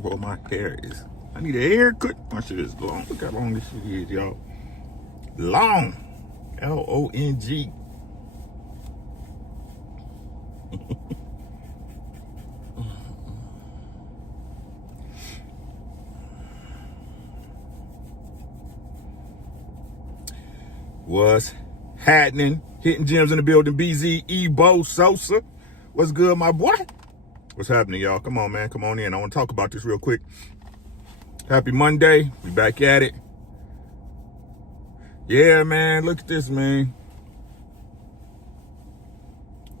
Well, my hair is. I need a haircut. My shit is long. Look how long this shit is, y'all. Long. Long. What's happening? Hitting gyms in the building. BZ Ebo Sosa. What's good, my boy? What's happening, y'all? Come on, man. Come on in. I want to talk about this real quick. Happy Monday. We back at it. Yeah, man. Look at this, man.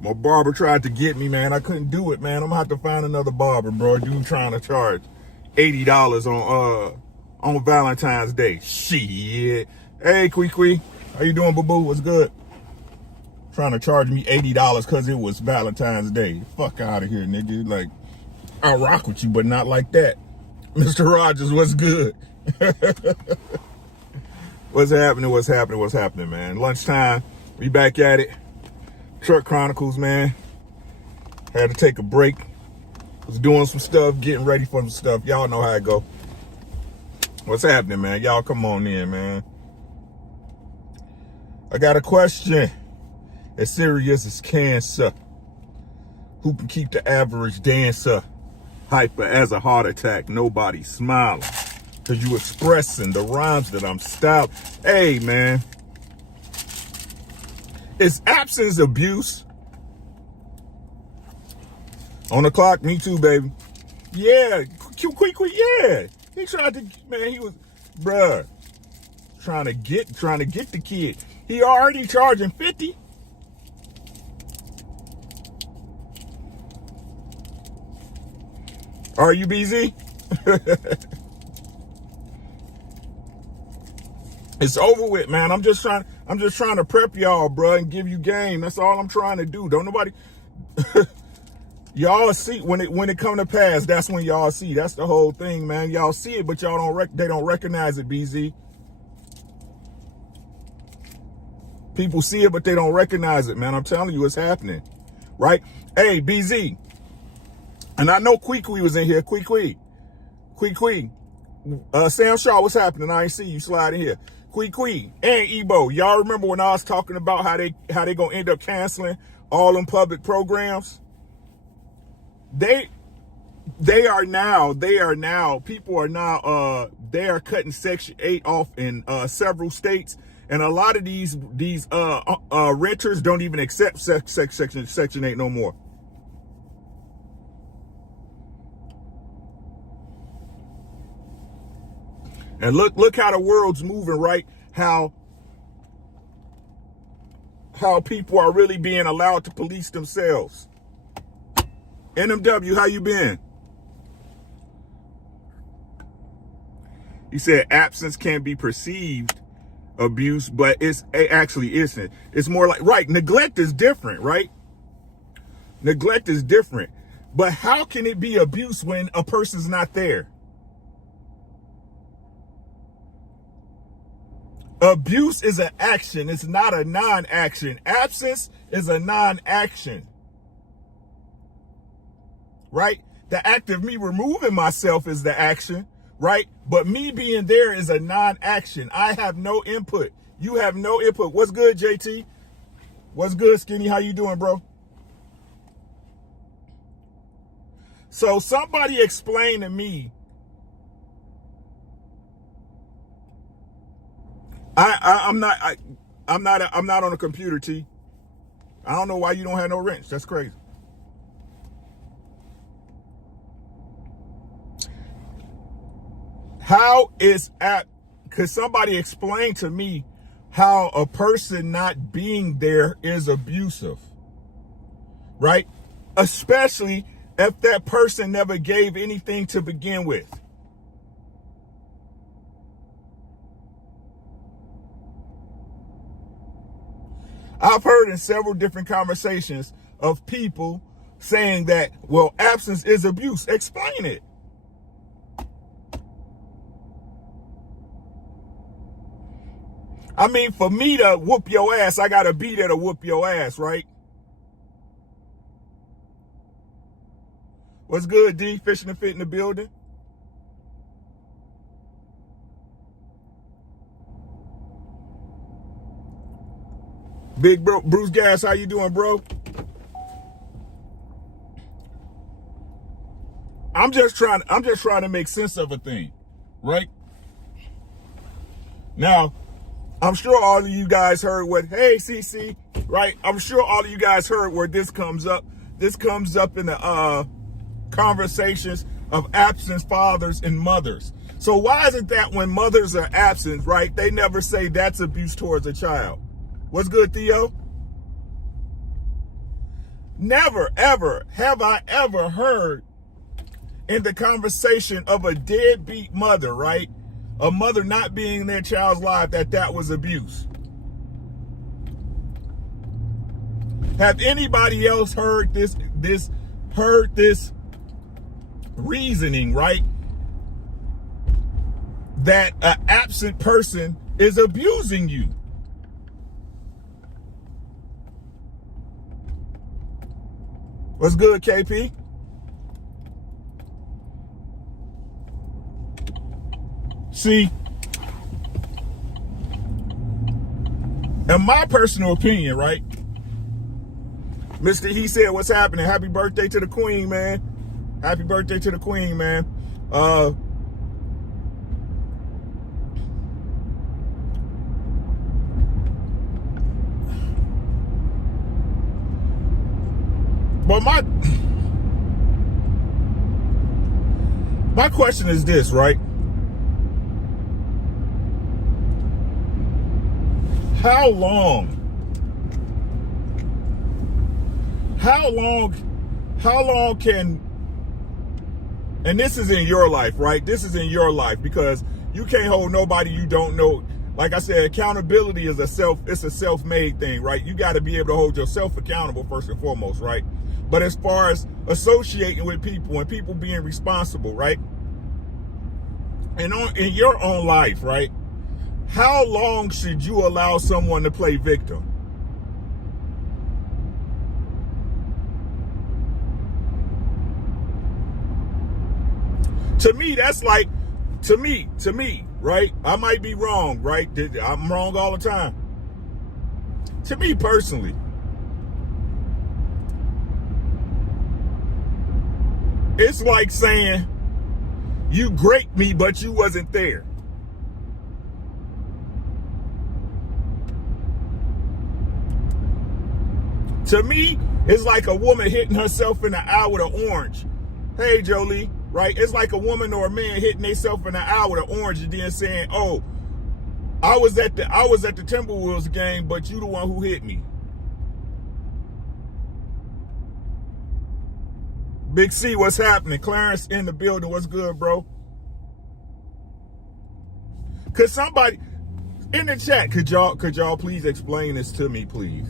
My barber tried to get me, man. I couldn't do it, man. I'm gonna have to find another barber, bro. Dude trying to charge $80 on Valentine's Day. Shit. Hey, Kwee. How you doing, boo-boo? What's good? Trying to charge me $80 because it was Valentine's Day. Fuck out of here, nigga. Like, I rock with you, but not like that. Mr. Rogers, what's good? What's happening, man? Lunchtime, we back at it. Truck Chronicles, man. Had to take a break. Was doing some stuff, getting ready for some stuff. Y'all know how it go. What's happening, man? Y'all come on in, man. I got a question. As serious as cancer. Who can keep the average dancer hyper as a heart attack? Nobody smiling. Cause you expressing the rhymes that I'm styling. Hey, man. Is absence abuse? On the clock, me too, baby. Yeah, quick, yeah. He tried to, man, he was, bruh, trying to get the kid. He already charging 50. Are you busy? It's over with, man. I'm just trying to prep y'all, bro, and give you game. That's all I'm trying to do. Don't nobody y'all see when it come to pass, that's when y'all see. That's the whole thing, man. Y'all see it, but y'all they don't recognize it, BZ. People see it, but they don't recognize it, man. I'm telling you, it's happening. Right? Hey, BZ. And I know Kwee was in here. Kwee. Sam Shaw, what's happening? I ain't see you slide in here. Kwee and Ebo. Y'all remember when I was talking about how they gonna end up canceling all them public programs? They are now, people are now, they are cutting Section 8 off in several states. And a lot of these renters don't even accept Section 8 no more. And look how the world's moving, right? How people are really being allowed to police themselves. NMW, how you been? He said absence can be perceived abuse, but it actually isn't. It's more like, right, neglect is different, right? Neglect is different. But how can it be abuse when a person's not there? Abuse is an action. It's not a non-action. Absence is a non-action. Right? The act of me removing myself is the action, right? But me being there is a non-action. I have no input. You have no input. What's good, JT? What's good, Skinny? How you doing, bro? So somebody explain to me. I'm not on a computer, T. I don't know why you don't have no wrench. That's crazy. Could somebody explain to me how a person not being there is abusive? Right? Especially if that person never gave anything to begin with. I've heard in several different conversations of people saying that, well, absence is abuse. Explain it. I mean, for me to whoop your ass, I gotta be there to whoop your ass, right? What's good, D? Fishing and Fit in the building. Big bro, Bruce Gas, how you doing, bro? I'm just trying to make sense of a thing, right? Now, I'm sure all of you guys heard what, hey, CC, right? I'm sure all of you guys heard where this comes up. This comes up in the conversations of absent fathers and mothers. So why is it that when mothers are absent, right, they never say that's abuse towards a child? What's good, Theo? Never, ever have I ever heard in the conversation of a deadbeat mother, right? A mother not being in their child's life, that was abuse. Have anybody else heard this reasoning, right? That an absent person is abusing you. What's good, KP? See, in my personal opinion, right? Mr. He said, what's happening? Happy birthday to the queen, man. Happy birthday to the queen, man. But my question is this, right? How long can, and this is in your life, right? This is in your life, because you can't hold nobody you don't know. Like I said, accountability is it's a self-made thing, right? You got to be able to hold yourself accountable first and foremost, right? But as far as associating with people and people being responsible, right? And in your own life, right? How long should you allow someone to play victim? To me, that's like, to me, right? I might be wrong, right? I'm wrong all the time. To me personally, it's like saying, you raped me, but you wasn't there. To me, it's like a woman hitting herself in the eye with an orange. Hey, Jolie, right? It's like a woman or a man hitting themselves in the eye with an orange and then saying, oh, I was at the Timberwolves game, but you the one who hit me. Big C, what's happening? Clarence in the building, what's good, bro? Could somebody in the chat, could y'all please explain this to me, please?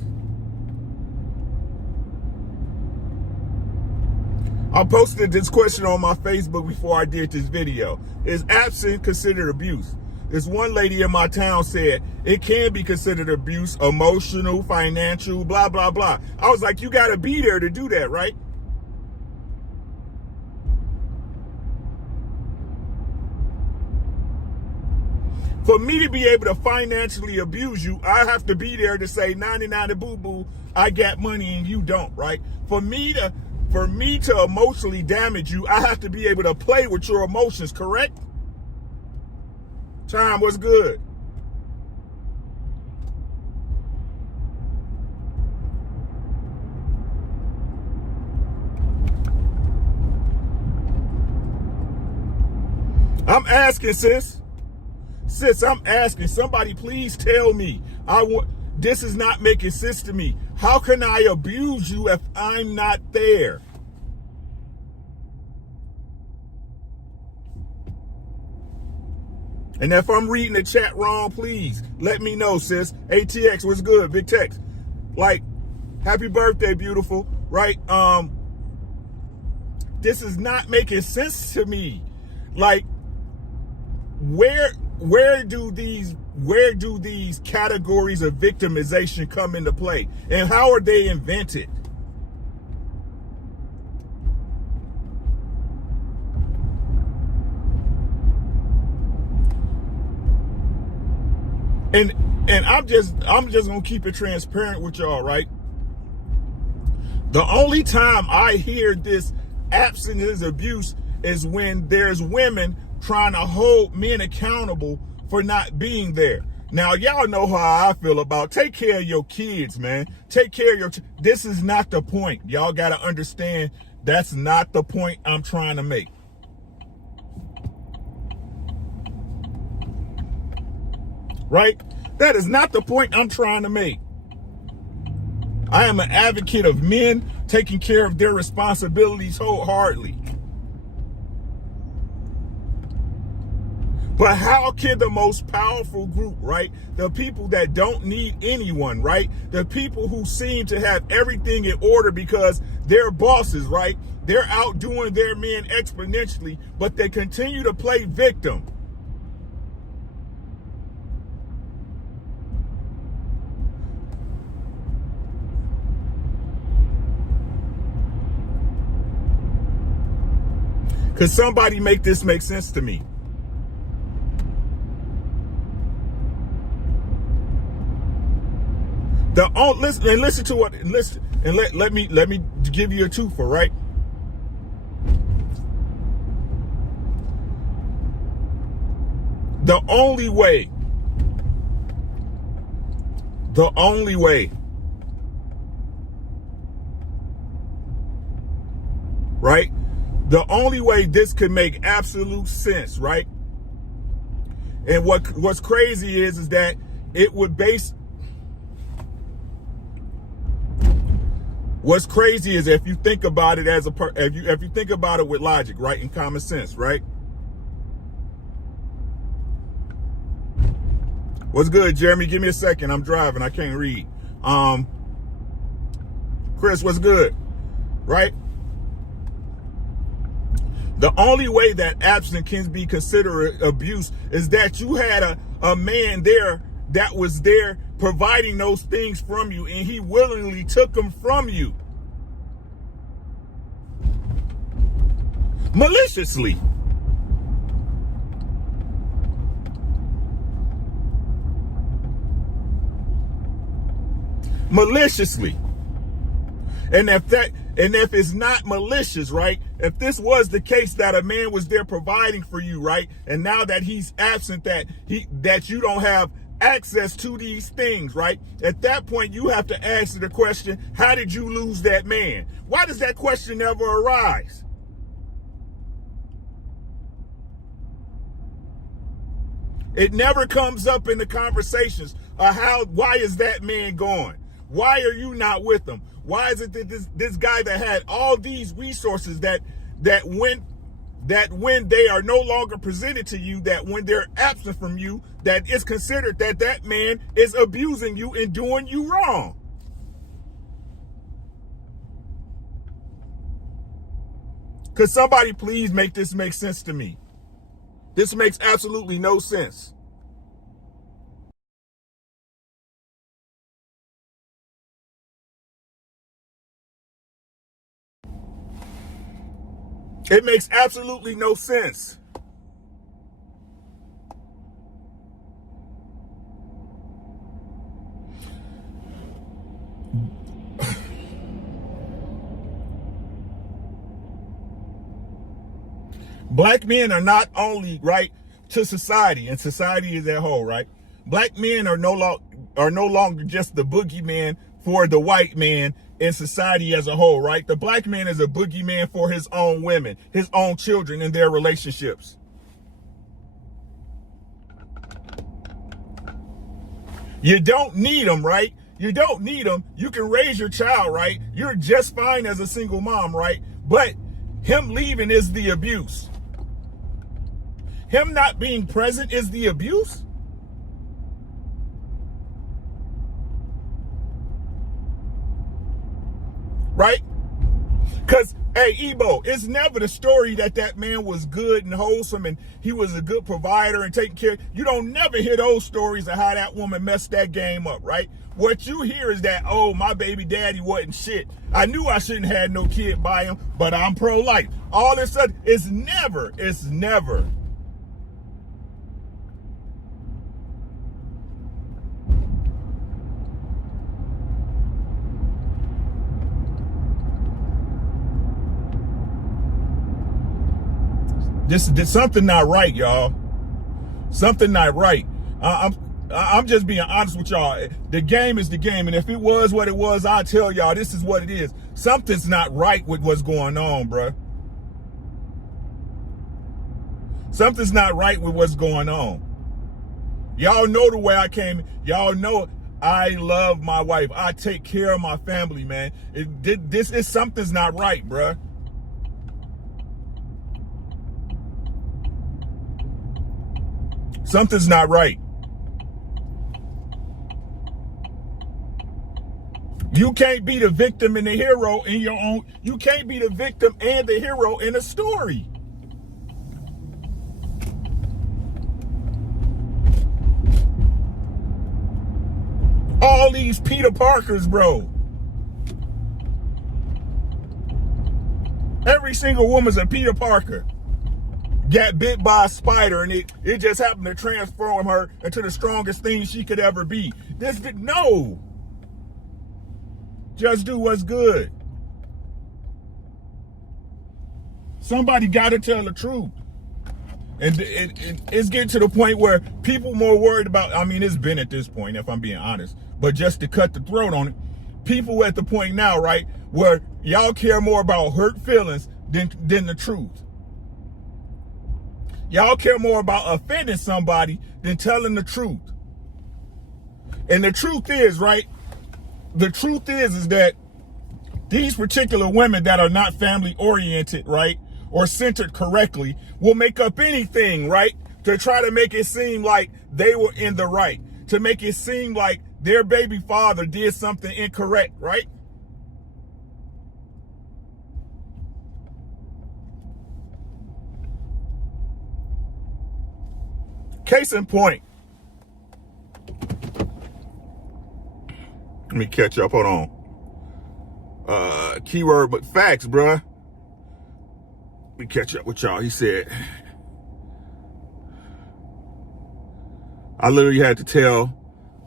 I posted this question on my Facebook before I did this video. Is absent considered abuse? This one lady in my town said it can be considered abuse, emotional, financial, blah, blah, blah. I was like, you got to be there to do that, right? For me to be able to financially abuse you, I have to be there to say 99 to boo-boo, I got money and you don't, right? For me to emotionally damage you, I have to be able to play with your emotions, correct? Time, what's good? I'm asking, sis. Sis, I'm asking. Somebody please tell me. This is not making sense to me. How can I abuse you if I'm not there? And if I'm reading the chat wrong, please let me know, sis. ATX, what's good? Big text. Like, happy birthday, beautiful. Right? This is not making sense to me. Like, where do these categories of victimization come into play? And how are they invented? And And I'm just gonna keep it transparent with y'all, right? The only time I hear this abstinence abuse is when there's women trying to hold men accountable for not being there. Now, y'all know how I feel about take care of your kids, man. Take care of your... This is not the point. Y'all got to understand that's not the point I'm trying to make. Right? That is not the point I'm trying to make. I am an advocate of men taking care of their responsibilities wholeheartedly. But how can the most powerful group, right? The people that don't need anyone, right? The people who seem to have everything in order because they're bosses, right? They're outdoing their men exponentially, but they continue to play victim. Could somebody make this make sense to me? Listen to what, listen, and let me give you a twofer, right? The only way, right? The only way this could make absolute sense, right? And what's crazy is that it would base... What's crazy is if you think about it if you think about it with logic, right, and common sense, right? What's good, Jeremy? Give me a second. I'm driving. I can't read. Chris, what's good? Right? The only way that abstinence can be considered abuse is that you had a man there that was there providing those things from you, and he willingly took them from you. Maliciously. Maliciously. And if it's not malicious, right? If this was the case that a man was there providing for you, right? And now that he's absent, that you don't have access to these things, right? At that point, you have to answer the question, how did you lose that man? Why does that question never arise? It never comes up in the conversations of why is that man gone? Why are you not with him? Why is it that this guy that had all these resources that when they are no longer presented to you, that when they're absent from you, that it's considered that man is abusing you and doing you wrong? Could somebody please make this make sense to me? This makes absolutely no sense. It makes absolutely no sense. Black men are not only right to society, and society as a whole, right? Black men are no longer just the boogeyman for the white man in society as a whole, right? The black man is a boogeyman for his own women, his own children, and their relationships. You don't need them, right? You don't need them. You can raise your child, right? You're just fine as a single mom, right? But him leaving is the abuse. Him not being present is the abuse. Right? Because, hey, Ebo, it's never the story that man was good and wholesome and he was a good provider and taking care. You don't never hear those stories of how that woman messed that game up, right? What you hear is that, oh, my baby daddy wasn't shit. I knew I shouldn't have no kid by him, but I'm pro-life. All this stuff, it's never. This something not right, y'all. Something not right. I'm just being honest with y'all. The game is the game, and if it was what it was, I tell y'all this is what it is. Something's not right with what's going on, bruh. Something's not right with what's going on. Y'all know the way I came. Y'all know I love my wife. I take care of my family, man. This is something's not right, bruh. Something's not right. You can't be the victim and the hero in your own. You can't be the victim and the hero in a story. All these Peter Parkers, bro. Every single woman's a Peter Parker. Got bit by a spider, and it just happened to transform her into the strongest thing she could ever be. No. Just do what's good. Somebody got to tell the truth. And it's getting to the point where people more worried about, I mean, it's been at this point, if I'm being honest, but just to cut the throat on it, people at the point now, right, where y'all care more about hurt feelings than the truth. Y'all care more about offending somebody than telling the truth. And the truth is, right, the truth is that these particular women that are not family oriented, right, or centered correctly, will make up anything, right, to try to make it seem like they were in the right, to make it seem like their baby father did something incorrect, right? Case in point. Let me catch up. Hold on. Keyword, but facts, bruh. Let me catch up with y'all. He said, I literally had to tell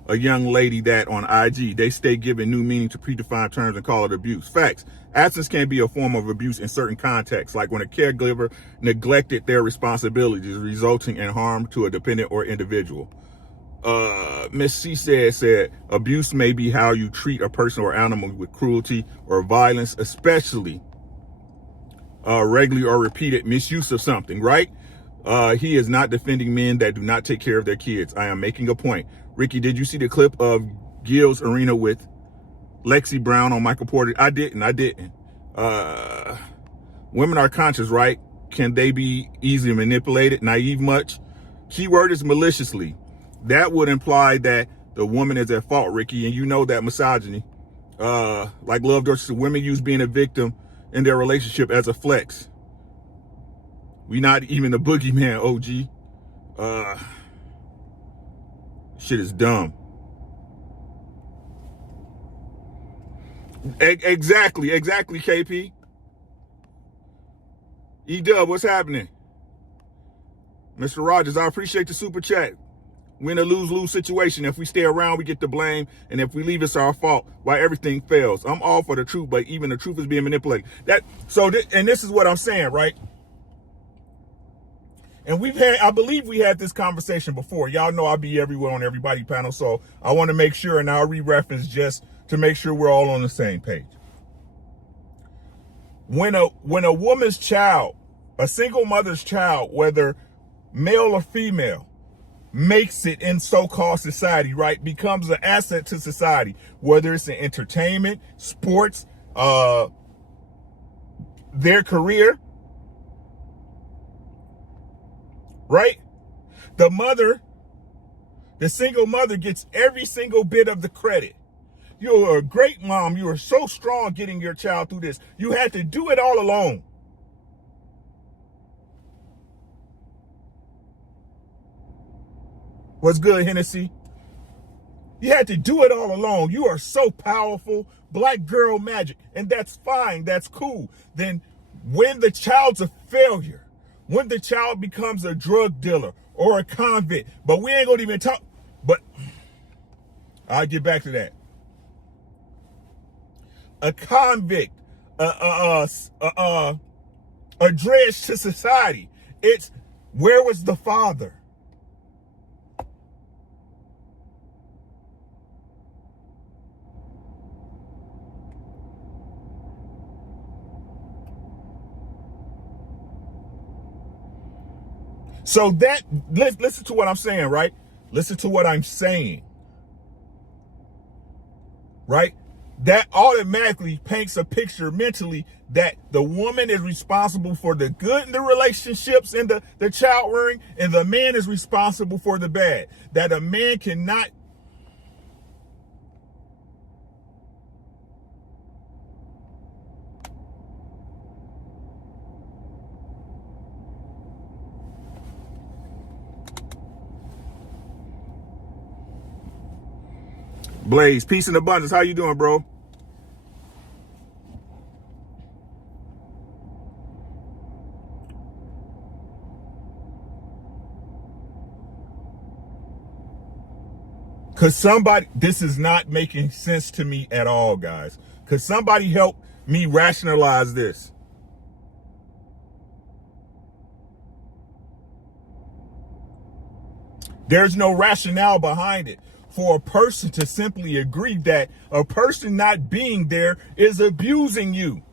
a young lady that on IG, they stay giving new meaning to predefined terms and call it abuse. Facts. Absence can be a form of abuse in certain contexts, like when a caregiver neglected their responsibilities, resulting in harm to a dependent or individual. Miss C said, abuse may be how you treat a person or animal with cruelty or violence, especially regular or repeated misuse of something, right? He is not defending men that do not take care of their kids. I am making a point. Ricky, did you see the clip of Gil's arena with Lexi Brown on Michael Porter? I didn't. Women are conscious, right? Can they be easily manipulated, naive much? Keyword is maliciously. That would imply that the woman is at fault, Ricky, and you know that misogyny. Like Love Dorothy, women use being a victim in their relationship as a flex. We not even the boogeyman, OG. Shit is dumb. Exactly, KP. E-Dub, what's happening? Mr. Rogers, I appreciate the super chat. We're in a lose-lose situation. If we stay around, we get the blame. And if we leave, it's our fault. Why everything fails. I'm all for the truth, but even the truth is being manipulated. And this is what I'm saying, right? And I believe we had this conversation before. Y'all know I'll be everywhere on everybody panel. So I want to make sure, and I'll re-reference just to make sure we're all on the same page. When a woman's child, a single mother's child, whether male or female, makes it in so-called society, right, becomes an asset to society, whether it's in entertainment, sports, their career, right? The single mother gets every single bit of the credit. You're a great mom. You are so strong getting your child through this. You had to do it all alone. What's good, Hennessy? You had to do it all alone. You are so powerful. Black girl magic. And that's fine. That's cool. Then when the child's a failure, when the child becomes a drug dealer or a convict, but we ain't gonna even talk, but I'll get back to that. A convict, a dredge to society, It's where was the father? So that, listen to what I'm saying, right? Listen to what I'm saying, right? That automatically paints a picture mentally that the woman is responsible for the good in the relationships and the child rearing, and the man is responsible for the bad. That a man cannot. Blaze, peace and abundance. How you doing, bro? Because somebody, this is not making sense to me at all, guys. Because somebody help me rationalize this. There's no rationale behind it for a person to simply agree that a person not being there is abusing you.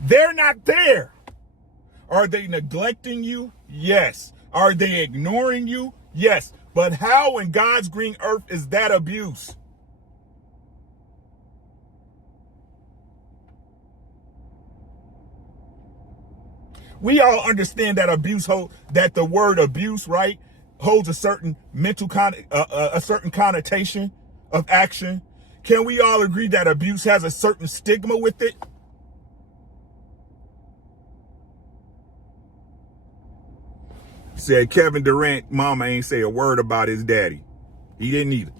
They're not there. Are they neglecting you? Yes. Are they ignoring you? Yes. But how in God's green earth is that abuse? We all understand that that the word abuse, right, holds a certain a certain connotation of action. Can we all agree that abuse has a certain stigma with it? Said Kevin Durant, mama ain't say a word about his daddy. He didn't either.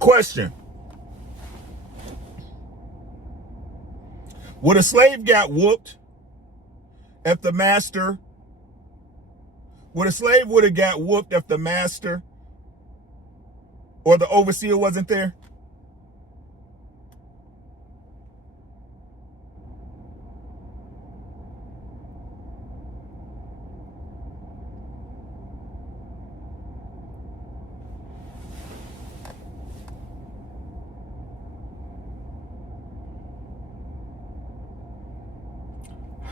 Question. Would a slave get whooped if the master, would a slave would have got whooped if the master or the overseer wasn't there?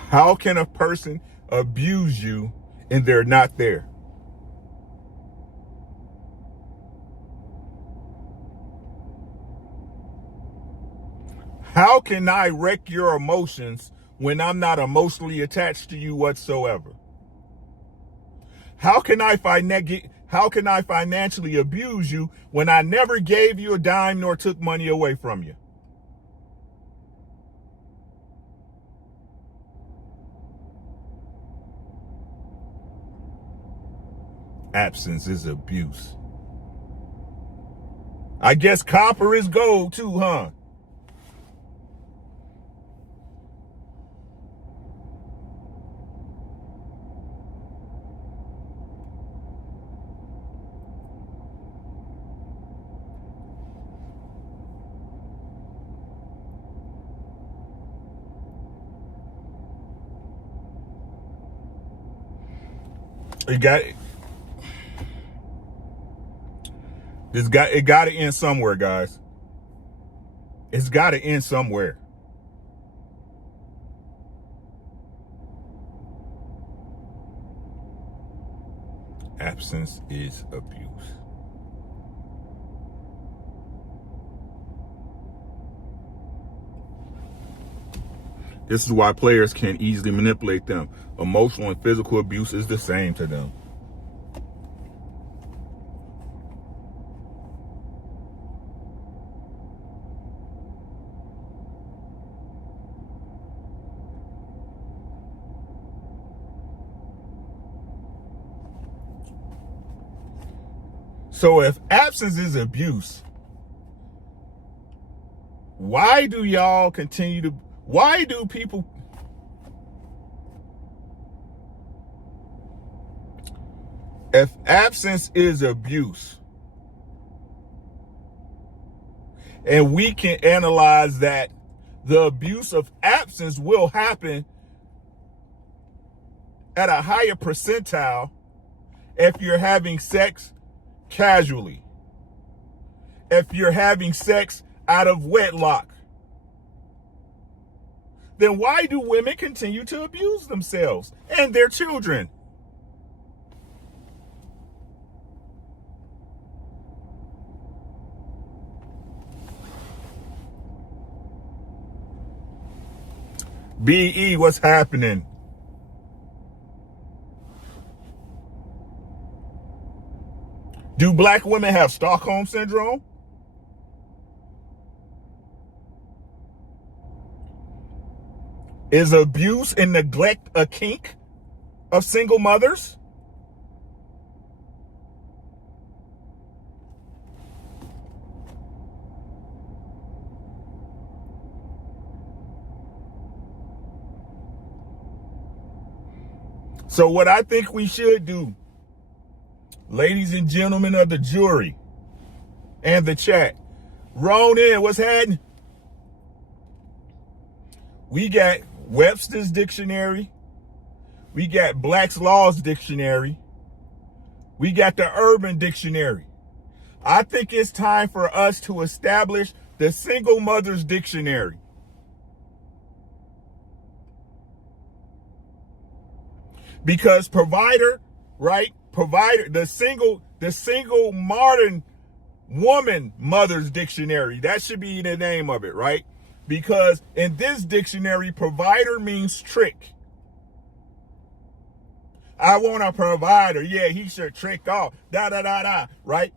How can a person abuse you and they're not there? How can I wreck your emotions when I'm not emotionally attached to you whatsoever? How can I financially abuse you when I never gave you a dime nor took money away from you? Absence is abuse. I guess copper is gold too, huh? It got it. It got to end somewhere, guys. It's got to end somewhere. Absence is abuse. This is why players can easily manipulate them. Emotional and physical abuse is the same to them. So if absence is abuse, why do y'all continue to, why do people, If absence is abuse, and we can analyze that the abuse of absence will happen at a higher percentile if you're having sex casually, if you're having sex out of wedlock, then why do women continue to abuse themselves and their children? BE, what's happening? Do black women have Stockholm syndrome? Is abuse and neglect a kink of single mothers? So what I think we should do, ladies and gentlemen of the jury and the chat, Ronan, what's happening? We got Webster's Dictionary. We got Black's Law's Dictionary. We got the Urban Dictionary. I think it's time for us to establish the Single Mother's Dictionary. Because provider, right? Provider, the single modern woman mother's dictionary. That should be the name of it, right? Because in this dictionary, provider means trick. I want a provider. Yeah, he should trick off. Right?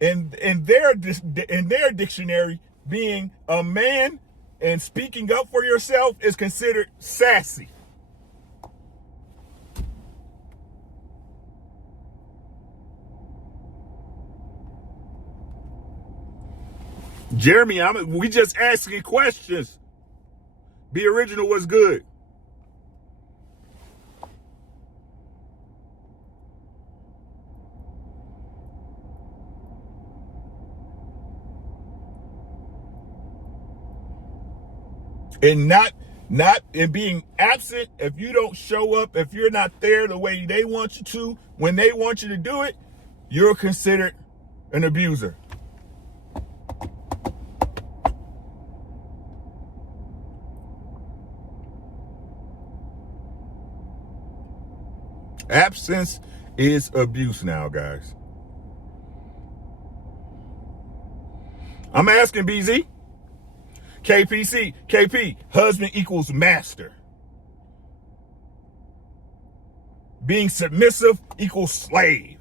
In their dictionary, being a man and speaking up for yourself is considered sassy. Jeremy, we just asking questions. Be original was good. And not in being absent, if you don't show up, if you're not there the way they want you to, when they want you to do it, you're considered an abuser. Absence is abuse now, guys. I'm asking BZ. KP, husband equals master. Being submissive equals slave.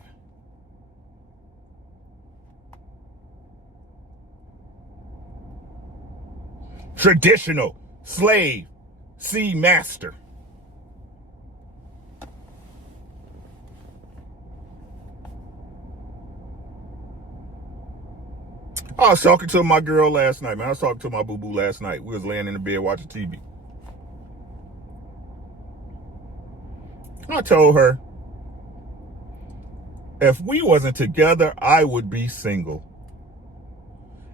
Traditional, slave, see master. I was talking to my girl last night, man. I was talking to my boo-boo last night. We was laying in the bed watching TV. I told her, if we wasn't together, I would be single.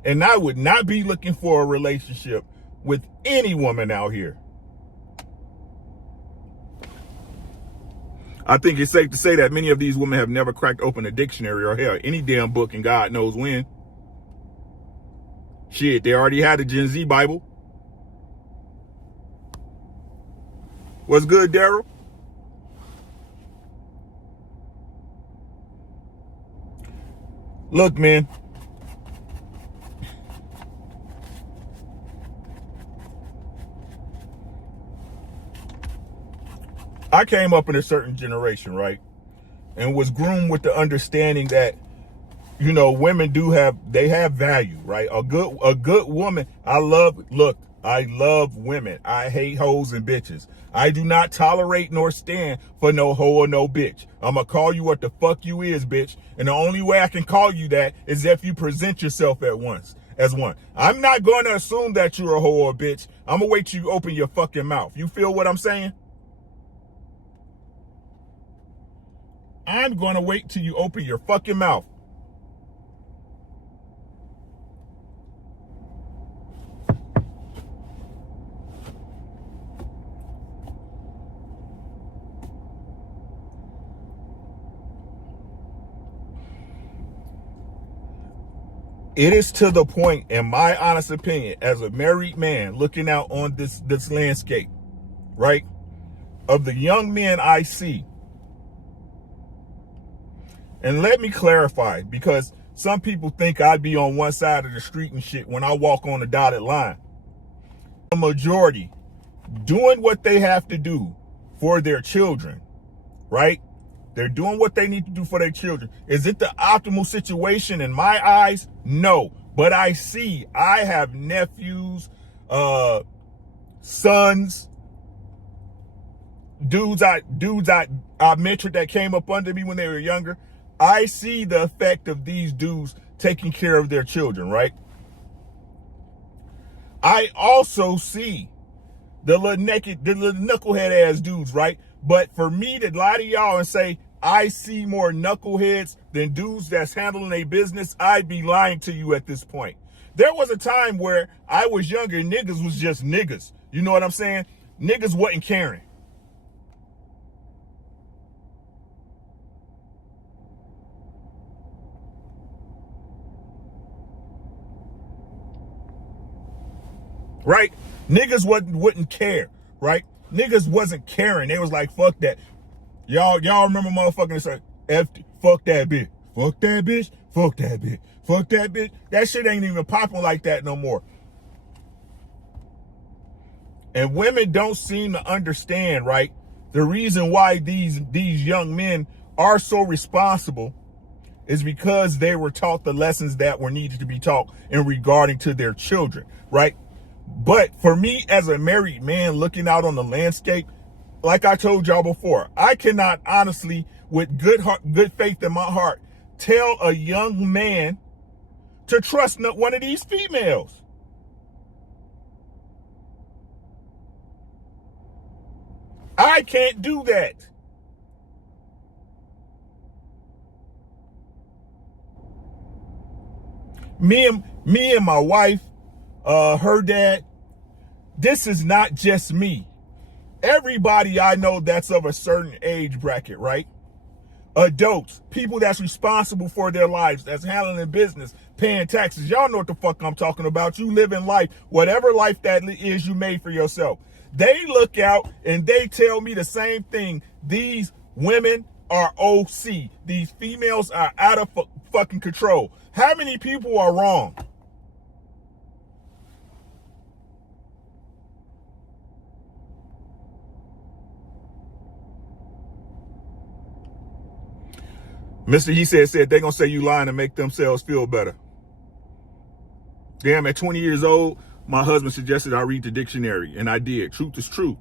And I would not be looking for a relationship with any woman out here. I think it's safe to say that many of these women have never cracked open a dictionary or hell, any damn book, and God knows when. Shit, they already had a Gen Z Bible. What's good, Daryl? Look, man. I came up in a certain generation, right? And was groomed with the understanding that, you know, women have value, right? A good woman. I love women. I hate hoes and bitches. I do not tolerate nor stand for no hoe or no bitch. I'm gonna call you what the fuck you is, bitch. And the only way I can call you that is if you present yourself as one. I'm not going to assume that you're a hoe or a bitch. I'm gonna wait till you open your fucking mouth. You feel what I'm saying? I'm going to wait till you open your fucking mouth. It is to the point, in my honest opinion, as a married man looking out on this landscape, right, of the young men I see. And let me clarify, because some people think I'd be on one side of the street and shit when I walk on the dotted line. The majority doing what they have to do for their children, right? They're doing what they need to do for their children. Is it the optimal situation in my eyes? No. But I have nephews, sons, dudes I mentored that came up under me when they were younger. I see the effect of these dudes taking care of their children, right? I also see the little knucklehead ass dudes, right? But for me to lie to y'all and say I see more knuckleheads than dudes that's handling a business, I'd be lying to you at this point. There was a time where I was younger, niggas was just niggas. You know what I'm saying? Niggas wasn't caring. Right? Niggas wouldn't care, right? Niggas wasn't caring. They was like, fuck that. Y'all remember motherfucking say, fuck that bitch. Fuck that bitch. Fuck that bitch. Fuck that bitch. That shit ain't even popping like that no more. And women don't seem to understand, right? The reason why these young men are so responsible is because they were taught the lessons that were needed to be taught in regarding to their children, right? But for me as a married man looking out on the landscape, like I told y'all before, I cannot honestly, with good faith in my heart, tell a young man to trust not one of these females. I can't do that. Me and my wife, her dad, this is not just me. Everybody I know that's of a certain age bracket, right? Adults, people that's responsible for their lives, that's handling business, paying taxes. Y'all know what the fuck I'm talking about. You live in life, whatever life that is you made for yourself. They look out and they tell me the same thing. These women are OC. These females are out of fucking control. How many people are wrong? Mr. He said they're going to say you lying to make themselves feel better. Damn, at 20 years old, my husband suggested I read the dictionary, and I did. Truth is true.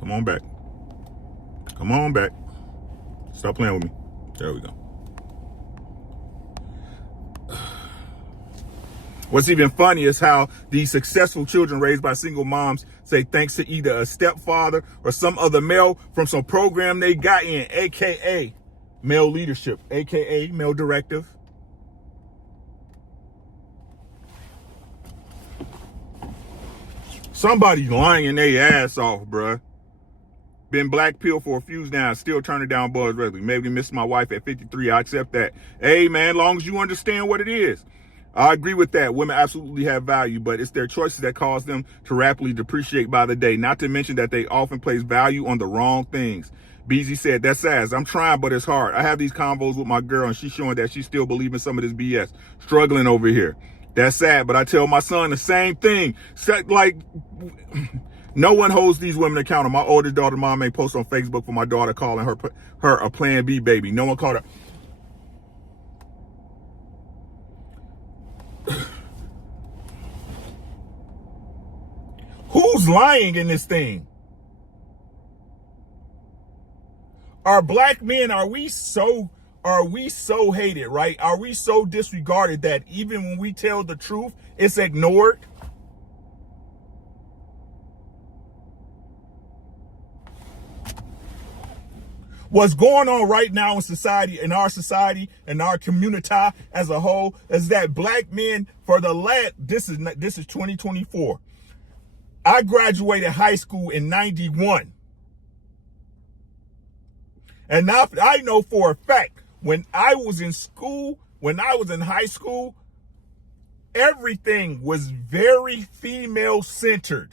Come on back. Come on back. Stop playing with me. There we go. What's even funny is how these successful children raised by single moms say thanks to either a stepfather or some other male from some program they got in, aka male leadership, aka male directive. Somebody's lying their ass off, bruh. Been black pill for a few now, still turning down buzz regularly. Maybe missed my wife at 53. I accept that. Hey, man, long as you understand what it is. I agree with that. Women absolutely have value, but it's their choices that cause them to rapidly depreciate by the day. Not to mention that they often place value on the wrong things. BZ said, that's sad. I'm trying, but it's hard. I have these convos with my girl, and she's showing that she still believes in some of this BS. Struggling over here. That's sad, but I tell my son the same thing. Like, no one holds these women accountable. My oldest daughter, mom, made posts on Facebook for my daughter calling her a Plan B baby. No one called her. Who's lying in this thing? Are black men, are we so hated, right? Are we so disregarded that even when we tell the truth, it's ignored? What's going on right now in society, in our community as a whole, is that black men this is 2024. I graduated high school in 91. And now I know for a fact, when I was in high school, everything was very female centered.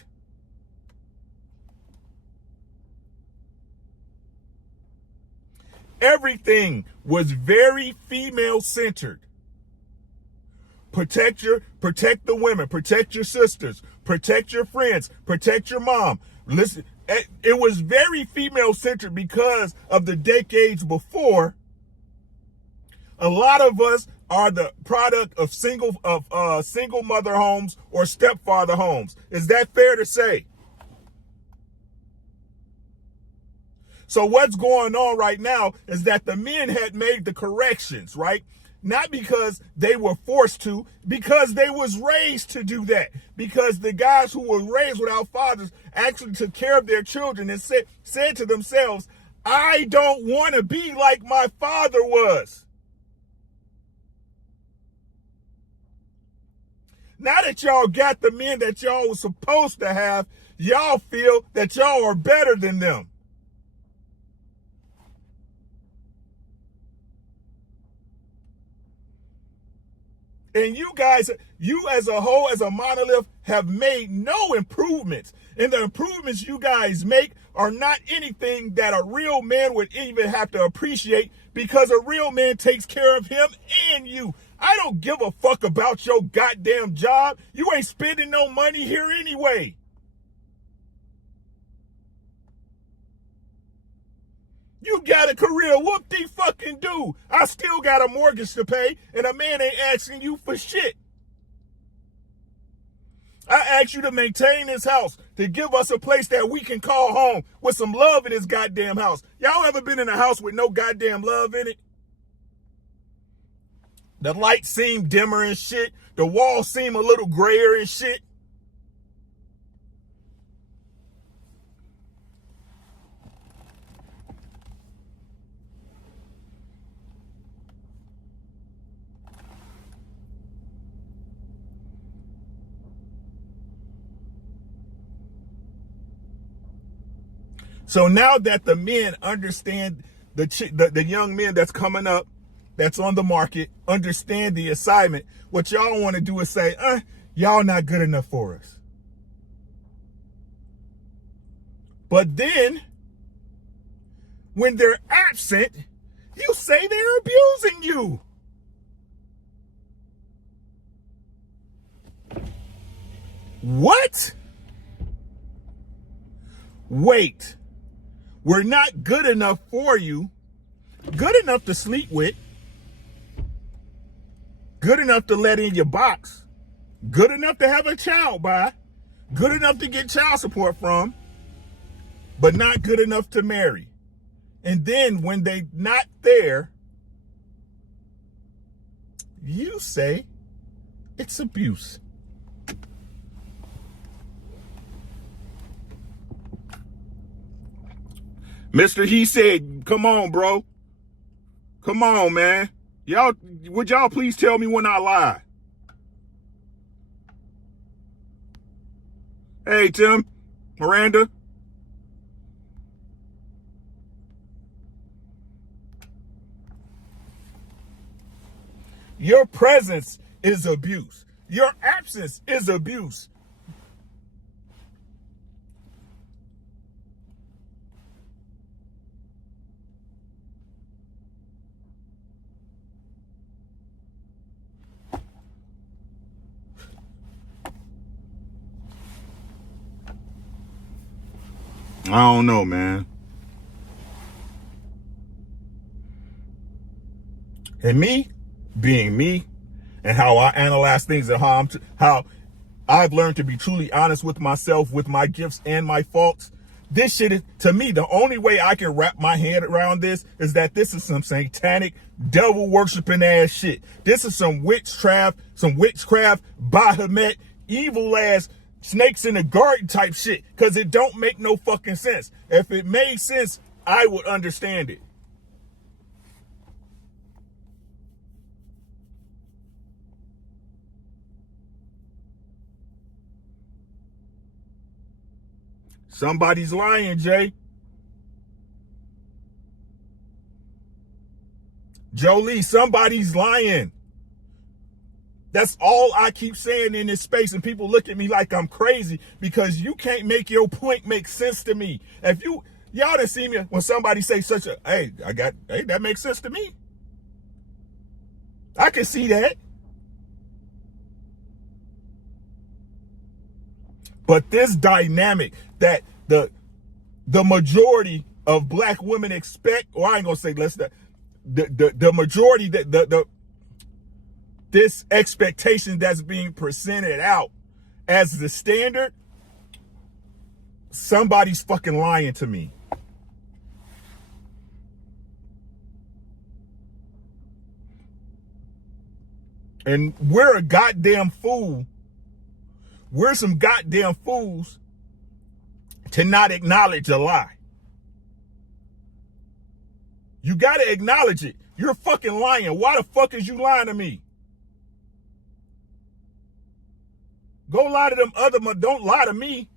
Everything was very female centered. Protect the women, protect your sisters, protect your friends, protect your mom. Listen, it was very female centered because of the decades before. A lot of us are the product of single mother homes or stepfather homes. Is that fair to say? So what's going on right now is that the men had made the corrections, right? Not because they were forced to, because they was raised to do that. Because the guys who were raised without fathers actually took care of their children and said to themselves, I don't want to be like my father was. Now that y'all got the men that y'all was supposed to have, y'all feel that y'all are better than them. And you guys, you as a whole, as a monolith, have made no improvements. And the improvements you guys make are not anything that a real man would even have to appreciate, because a real man takes care of him and you. I don't give a fuck about your goddamn job. You ain't spending no money here anyway. You got a career, whoop-de-fucking-do. I still got a mortgage to pay, and a man ain't asking you for shit. I asked you to maintain this house, to give us a place that we can call home with some love in this goddamn house. Y'all ever been in a house with no goddamn love in it? The lights seem dimmer and shit. The walls seem a little grayer and shit. So now that the men understand, the young men that's coming up, that's on the market, understand the assignment, what y'all want to do is say, y'all not good enough for us. But then, when they're absent, you say they're abusing you. What? Wait. We're not good enough for you, good enough to sleep with, good enough to let in your box, good enough to have a child by, good enough to get child support from, but not good enough to marry. And then when they're not there, you say it's abuse. Mr. He said, come on, bro. Come on, man. Would y'all please tell me when I lie? Hey, Tim, Miranda. Your presence is abuse. Your absence is abuse. I don't know, man. And me, being me, and how I analyze things, and how I've learned to be truly honest with myself, with my gifts and my faults. This shit is, to me, the only way I can wrap my head around this is that this is some satanic, devil worshiping ass shit. This is some witchcraft, Bahamut, evil ass snakes in the garden type shit, because it don't make no fucking sense. If it made sense, I would understand it. Somebody's lying, Jay. Jolie, somebody's lying. That's all I keep saying in this space, and people look at me like I'm crazy because you can't make your point make sense to me. If y'all done see me when somebody say such a, hey, that makes sense to me. I can see that. But this dynamic that the majority of black women expect, or I ain't gonna say less than the majority that this expectation that's being presented out as the standard, somebody's fucking lying to me. And we're a goddamn fool. We're some goddamn fools to not acknowledge a lie. You gotta acknowledge it. You're fucking lying. Why the fuck is you lying to me? Go lie to them other, don't lie to me.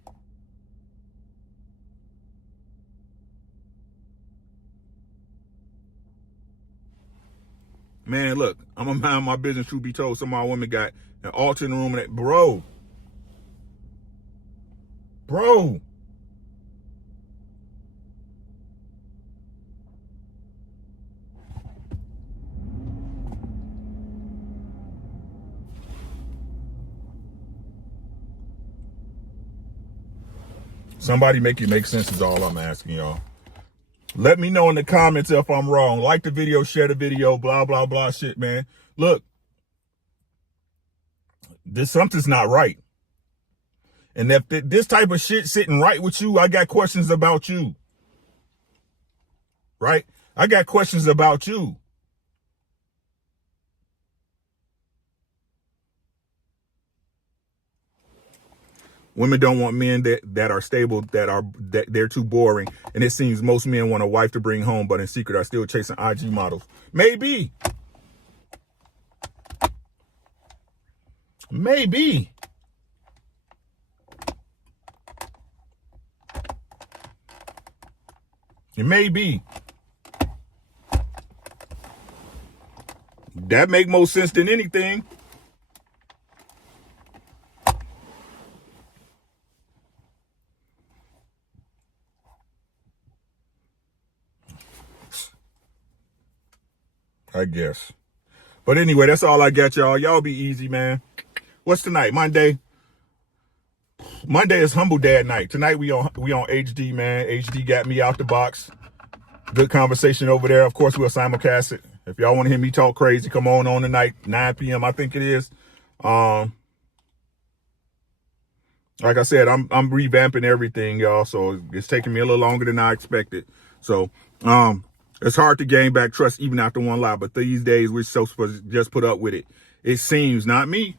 Man, look, I'm gonna mind my business, truth be told. Some of my women got an altar in the room and that, bro. Somebody make it make sense is all I'm asking y'all. Let me know in the comments if I'm wrong. Like the video, share the video, blah, blah, blah shit, man. Look, something's not right. And if this type of shit sitting right with you, I got questions about you. Right? I got questions about you. Women don't want men that are stable, that they're too boring. And it seems most men want a wife to bring home, but in secret are still chasing IG models. Maybe. It may be. That make more sense than anything. I guess. But anyway, that's all I got, y'all. Y'all be easy, man. What's tonight? Monday. Monday is Humble Dad night. Tonight we on HD, man. HD got me out the box. Good conversation over there. Of course, we'll simulcast it. If y'all want to hear me talk crazy, come on tonight, 9 p.m. I think it is. Like I said, I'm revamping everything, y'all. So it's taking me a little longer than I expected. So it's hard to gain back trust even after one lie. But these days we're so supposed to just put up with it. It seems, not me.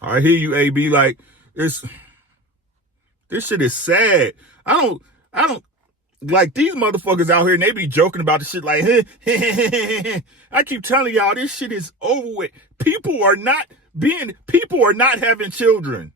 I hear you, AB. Like this shit is sad. I don't like these motherfuckers out here and they be joking about the shit like, I keep telling y'all this shit is over with. People are not having children.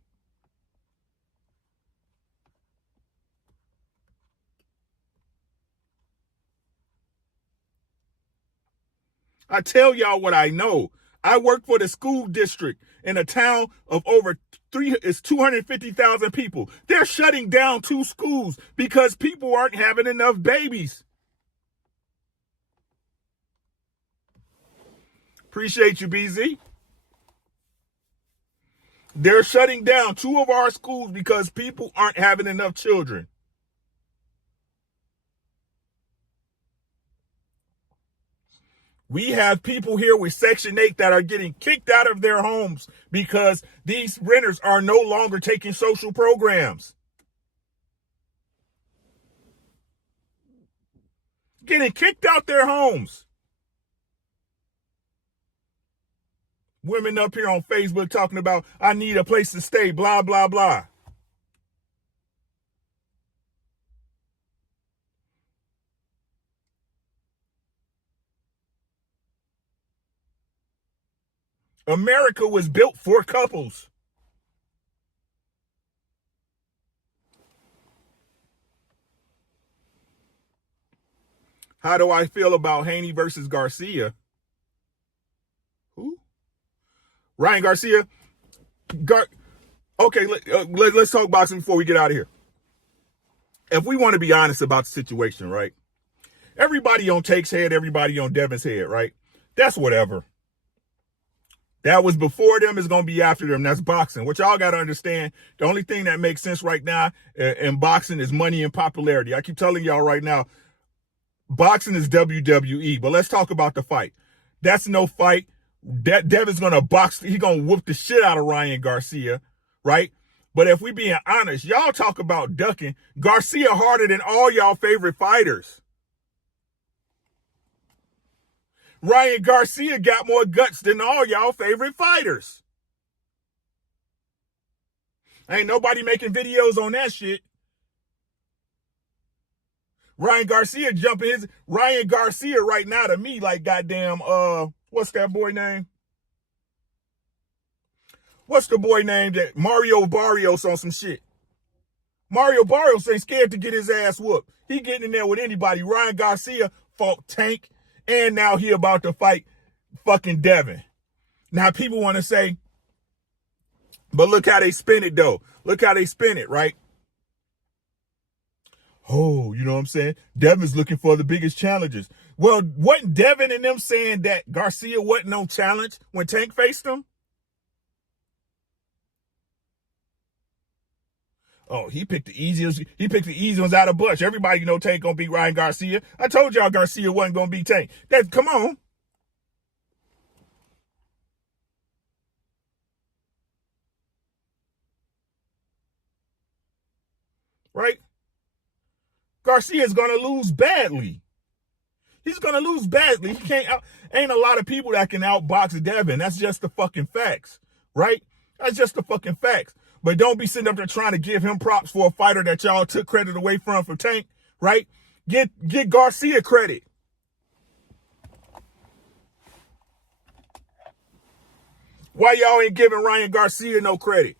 I tell y'all what I know. I work for the school district in a town of over 250,000 people. They're shutting down 2 schools because people aren't having enough babies. Appreciate you, BZ. They're shutting down 2 of our schools because people aren't having enough children. We have people here with Section 8 that are getting kicked out of their homes because these renters are no longer taking social programs. Getting kicked out their homes. Women up here on Facebook talking about, I need a place to stay, blah, blah, blah. America was built for couples. How do I feel about Haney versus Garcia? Who? Ryan Garcia. Okay, let's talk boxing before we get out of here. If we want to be honest about the situation, right? Everybody on Take's head, everybody on Devin's head, right? That's whatever. That was before them, is going to be after them. That's boxing. What y'all got to understand, the only thing that makes sense right now in boxing is money and popularity. I keep telling y'all right now, boxing is WWE, but let's talk about the fight. That's no fight. Devin's going to box. He's going to whoop the shit out of Ryan Garcia, right? But if we being honest, y'all talk about ducking. Garcia harder than all y'all favorite fighters. Ryan Garcia got more guts than all y'all favorite fighters. Ain't nobody making videos on that shit. Ryan Garcia right now to me like goddamn, what's that boy name? What's the boy name that Mario Barrios on some shit? Mario Barrios ain't scared to get his ass whooped. He getting in there with anybody. Ryan Garcia fought Tank, and now he about to fight fucking Devin. Now people want to say, but look how they spin it though. Look how they spin it, right? Oh, you know what I'm saying? Devin's looking for the biggest challenges. Well, wasn't Devin and them saying that Garcia wasn't no challenge when Tank faced him? Oh, he picked the easy ones out of Bush. Everybody know Tank gonna beat Ryan Garcia. I told y'all Garcia wasn't gonna beat Tank. Come on. Right? Garcia's gonna lose badly. He's gonna lose badly. Ain't a lot of people that can outbox Devin. That's just the fucking facts. Right? That's just the fucking facts. But don't be sitting up there trying to give him props for a fighter that y'all took credit away from for Tank, right? Get Garcia credit. Why y'all ain't giving Ryan Garcia no credit?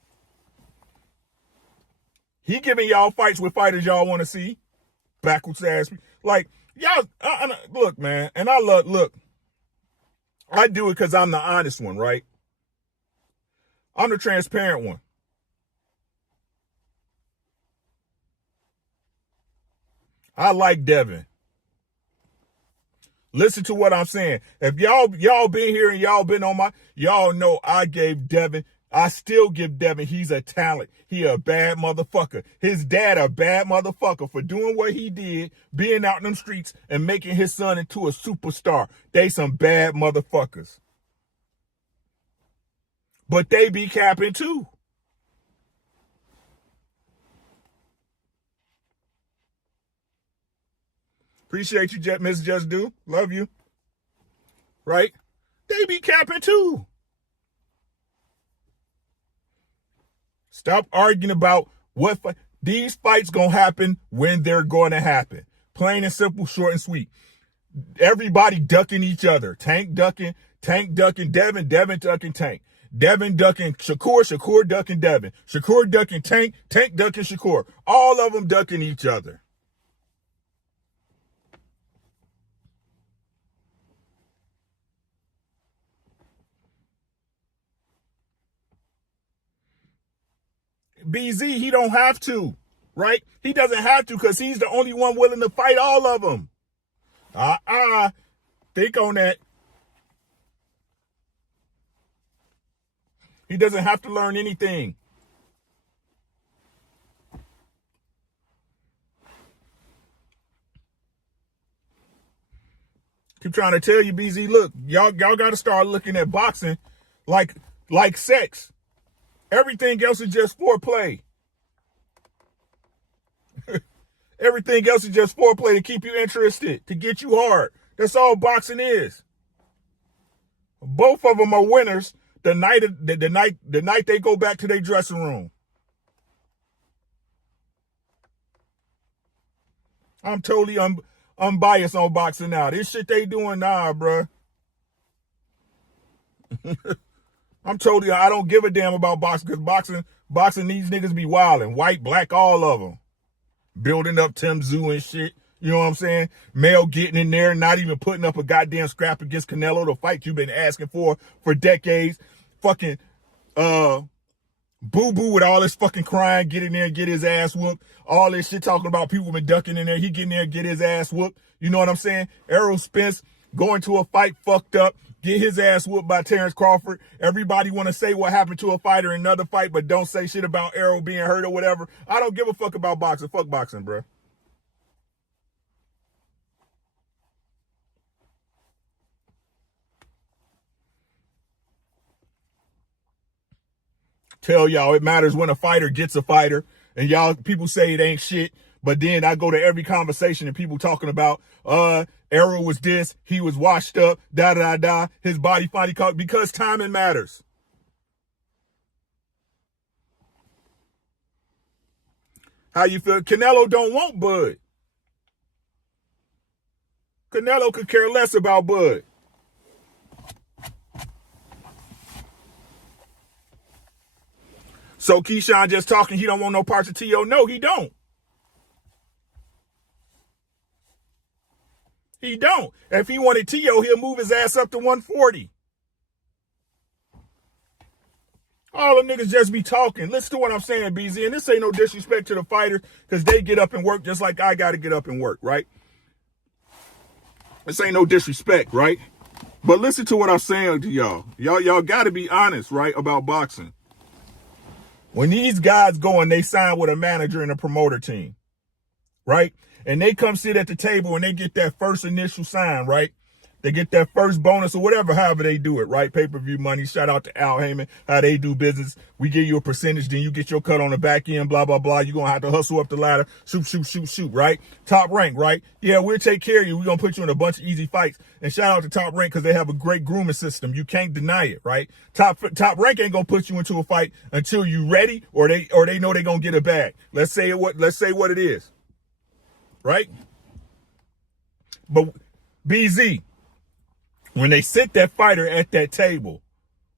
He giving y'all fights with fighters y'all want to see. Backwards ass. Like, y'all, look, man, and look, I do it because I'm the honest one, right? I'm the transparent one. I like Devin. Listen to what I'm saying. If y'all been here and y'all been on y'all know I still give Devin, he's a talent. He a bad motherfucker. His dad a bad motherfucker for doing what he did, being out in them streets and making his son into a superstar. They some bad motherfuckers. But they be capping too. Appreciate you, Miss Just Do. Love you. Right? They be capping too. Stop arguing about these fights gonna happen when they're going to happen. Plain and simple, short and sweet. Everybody ducking each other. Tank ducking, Devin ducking Tank. Devin ducking Shakur ducking Devin. Shakur ducking Tank ducking Shakur. All of them ducking each other. BZ, he don't have to, right? He doesn't have to because he's the only one willing to fight all of them. Think on that. He doesn't have to learn anything. Keep trying to tell you, BZ, look, y'all got to start looking at boxing like sex. Everything else is just foreplay. Everything else is just foreplay to keep you interested, to get you hard. That's all boxing is. Both of them are winners the night they go back to their dressing room. I'm totally unbiased on boxing now. This shit they doing now, bruh. I don't give a damn about boxing because boxing these niggas be wilding. White, black, all of them. Building up Tim Zoo and shit. You know what I'm saying? Mel getting in there, not even putting up a goddamn scrap against Canelo, the fight you've been asking for decades. Fucking Boo Boo with all this fucking crying, get in there and get his ass whooped. All this shit talking about people been ducking in there. He get in there and get his ass whooped. You know what I'm saying? Errol Spence going to a fight fucked up, get his ass whooped by Terrence Crawford. Everybody want to say what happened to a fighter in another fight, but don't say shit about Errol being hurt or whatever. I don't give a fuck about boxing. Fuck boxing, bro. Tell y'all it matters when a fighter gets a fighter, and y'all people say it ain't shit. But then I go to every conversation and people talking about Errol was this, he was washed up, da da da. His body finally caught because timing matters. How you feel? Canelo don't want Bud. Canelo could care less about Bud. So Keyshawn just talking, he don't want no parts of T.O. No, he don't. He don't. If he wanted T.O., he'll move his ass up to 140. All them niggas just be talking. Listen to what I'm saying, BZ. And this ain't no disrespect to the fighters because they get up and work just like I got to get up and work, right? This ain't no disrespect, right? But listen to what I'm saying to y'all. Y'all got to be honest, right, about boxing. When these guys go and they sign with a manager and a promoter team, right? And they come sit at the table and they get that first initial sign, right? They get that first bonus or whatever, however they do it, right? Pay-per-view money. Shout out to Al Heyman, how they do business. We give you a percentage, then you get your cut on the back end, blah, blah, blah. You're going to have to hustle up the ladder, shoot, right? Top rank, right? Yeah, we'll take care of you. We're going to put you in a bunch of easy fights. And shout out to Top Rank because they have a great grooming system. You can't deny it, right? Top Rank ain't going to put you into a fight until you ready or they know they're going to get a bag. Let's say what it is, right? But BZ, when they sit that fighter at that table,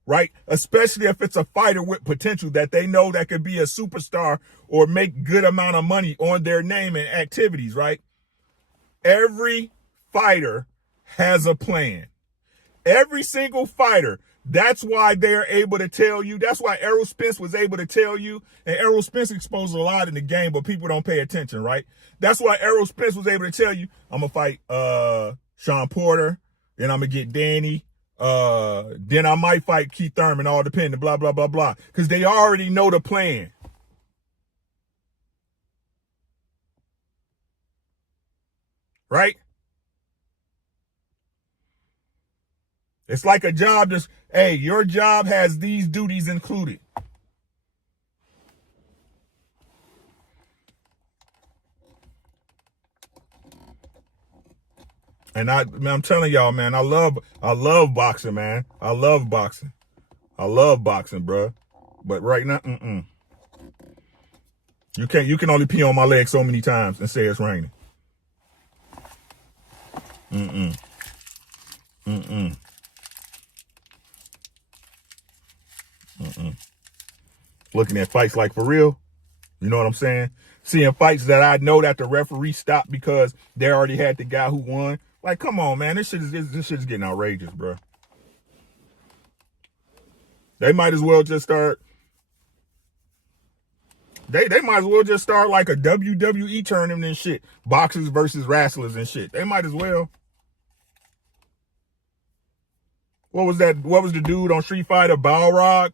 right? Especially if it's a fighter with potential that they know that could be a superstar or make good amount of money on their name and activities, right? Every fighter has a plan. Every single fighter. That's why they're able to tell you. That's why Errol Spence was able to tell you. And Errol Spence exposed a lot in the game, but people don't pay attention, right? That's why Errol Spence was able to tell you, I'm going to fight Sean Porter. Then I'm going to get Danny. Then I might fight Keith Thurman, all depending, blah, blah, blah, blah. Because they already know the plan. Right? It's like a job just, hey, your job has these duties included. And I'm telling y'all, man, I love boxing, man. I love boxing. I love boxing, bro. But right now, You can only pee on my leg so many times and say it's raining. Looking at fights like for real, you know what I'm saying? Seeing fights that I know that the referee stopped because they already had the guy who won. Like, come on, man, this shit is getting outrageous, bro. They might as well just start. They might as well just start like a WWE tournament and shit. Boxers versus wrestlers and shit. They might as well. What was that? What was the dude on Street Fighter? Balrog?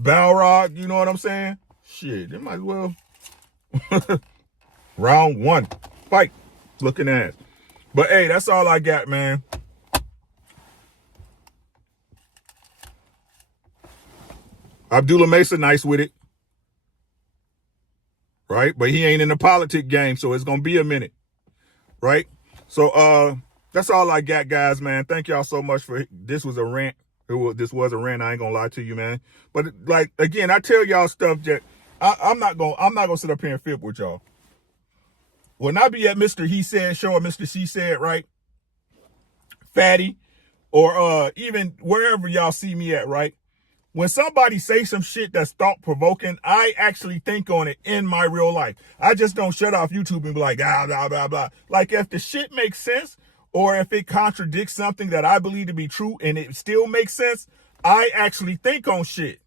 Balrog, you know what I'm saying? Shit, they might as well. Round one. Fight. Looking at. But hey, that's all I got, man. Abdullah Mesa nice with it. Right? But he ain't in the politic game, so it's gonna be a minute. Right? So that's all I got, guys, man. Thank y'all so much for this was a rant. This was a rant, I ain't gonna lie to you, man. But like again, I tell y'all stuff that I'm not gonna sit up here and flip with y'all. When I be at Mr. He Said show or Mr. She Said, right? Fatty, or even wherever y'all see me at, right? When somebody say some shit that's thought provoking, I actually think on it in my real life. I just don't shut off YouTube and be like, blah, blah, blah, blah. Like if the shit makes sense or if it contradicts something that I believe to be true and it still makes sense, I actually think on shit.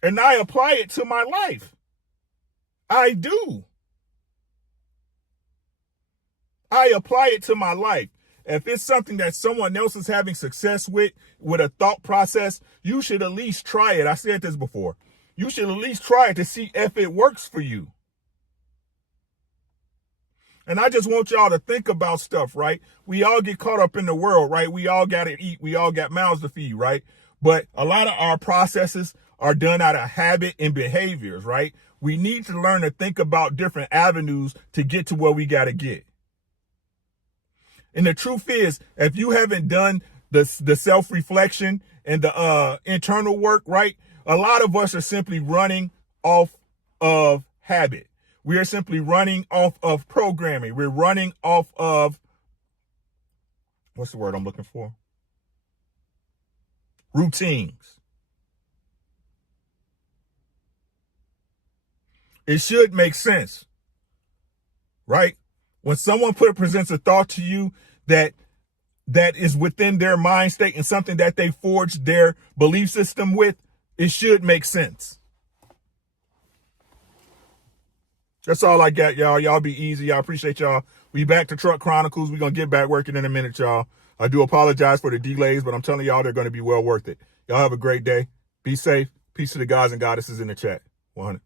And I apply it to my life. I do. I apply it to my life. If it's something that someone else is having success with a thought process, you should at least try it. I said this before. You should at least try it to see if it works for you. And I just want y'all to think about stuff, right? We all get caught up in the world, right? We all got to eat. We all got mouths to feed, right? But a lot of our processes are done out of habit and behaviors, right? We need to learn to think about different avenues to get to where we got to get. And the truth is, if you haven't done the self-reflection and the internal work, right, a lot of us are simply running off of habit. We are simply running off of programming. We're running off of, what's the word I'm looking for? Routines. It should make sense, right? When someone presents a thought to you that is within their mind state and something that they forged their belief system with, it should make sense. That's all I got, y'all. Y'all be easy. I appreciate y'all. We back to Truck Chronicles. We're going to get back working in a minute, y'all. I do apologize for the delays, but I'm telling y'all they're going to be well worth it. Y'all have a great day. Be safe. Peace to the guys and goddesses in the chat. 100.